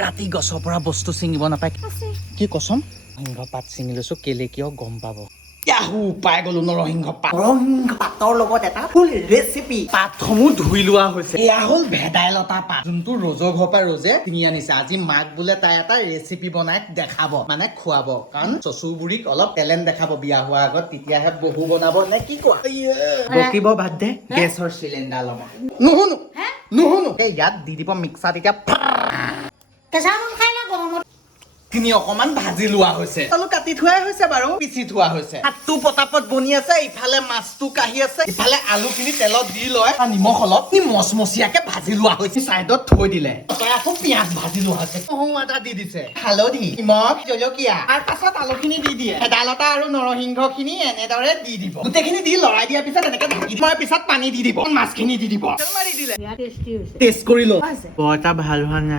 ৰাতি গছৰ পৰা বস্তু ছিঙিব নাপায় কি কচম সিংহ পাত ছিঙি লৈছো কেলে কিয় গম পাব ইয়াহু পাই গলো নৰসিংহ পাতৰ লগত এটা ফুল ৰেচিপি পাতসমূহ ধুই লোৱা হৈছে এয়া হ'ল ভেদাইলতা পাত যোনটো ৰজৰ ঘৰৰ পৰা ৰজে কিনি আনিছে আজি মাক বোলে তাই এটা ৰেচিপি বনাই দেখাব মানে খুৱাব কাৰণ চচুৰ বুঢ়ীক অলপ টেলেণ্ট দেখাব বিয়া হোৱাৰ আগত তেতিয়াহে বহু বনাব নে কি কোৱা বকিব বাদ দে গেছৰ চিলিণ্ডাৰ ল'ব নুশুনো এই ইয়াত দি দিব মিক্সাৰ তেতিয়া কেঁচা মন খাই না গৰমত তিনি অকমান ভাজি লোৱা হৈছে আলু কাটি থোৱাই হৈছে বাৰু পিচি থোৱা হৈছে হাতটো পটাপট বনি আছে ইফালে মাছটো কাঢ়ি আছে ইফালে আলুখিনি তেলত দি লয় নিমখ অলপ মচমচীয়াকে ভাজি লোৱা হৈছে চাইডত থৈ দিলে আকৌ পিঁয়াজ ভাজি লোৱা হৈছে নহৰু আদা দি দিছে হালধি নিমখ জলকীয়া তাৰ পাছত আলুখিনি দি দিয়ে ভেদাইলতা আৰু নৰসিংহখিনি এনেদৰে দি দিব গোটেইখিনি দি লৰাই দিয়াৰ পিছত এনেকে ঢাকি দিয়াৰ পিছত পানী দি দিব মাছখিনি দি দিব মাৰি দিলে টেষ্টি হৈছে টেষ্ট কৰি লওঁ বৰ এটা ভাল হোৱা নাই